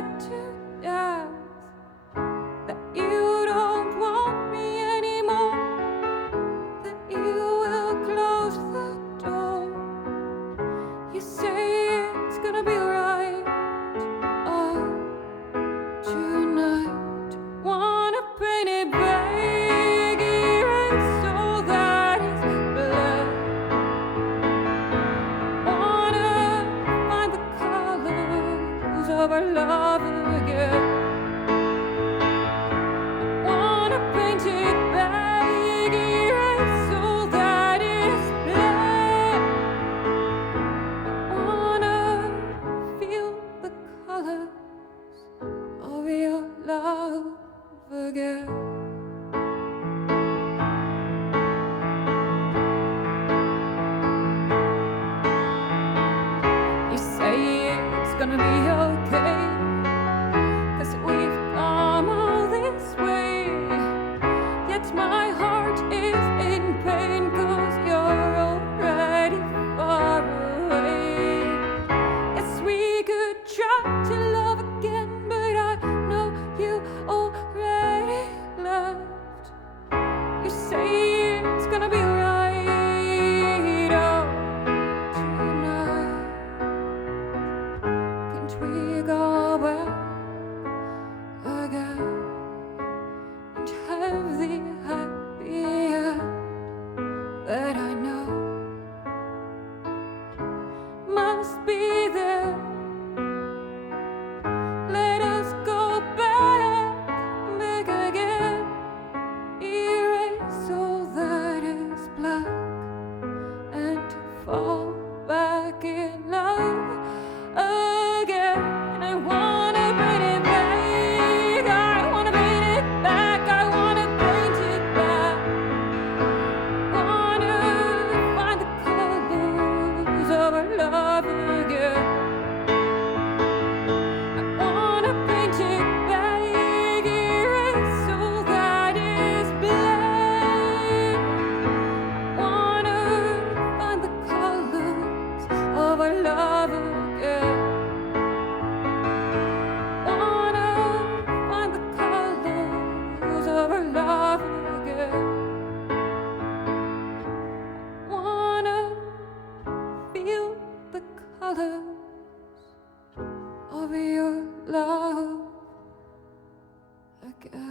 scared to death that you don't want me anymore, that you will close the door. You say it's gonna be right. Oh, tonight wanna paint it big, erase all that is black. Wanna find the colors of our love again. Wanna paint it big, erase all that is black. Wanna feel the colors of your love again. You say it's gonna be okay, 'cause we've come all this way. Yet my heart is in pain, 'cause you're already far away. Yes, we could try to love again, but I know you already left. You say it's gonna be right. Oh, tonight, can't we go back again and have the happy end that I know must be there? Let us go back again, erase all that is black, and fall back in love again. I wanna paint it back, I wanna paint it back, I wanna paint it back. Wanna find the colors of our love again. I wanna paint it back, erase all that is black. Wanna find the colors of our love again. Wanna find the colors of our love again. Wanna feel the colors of your love again.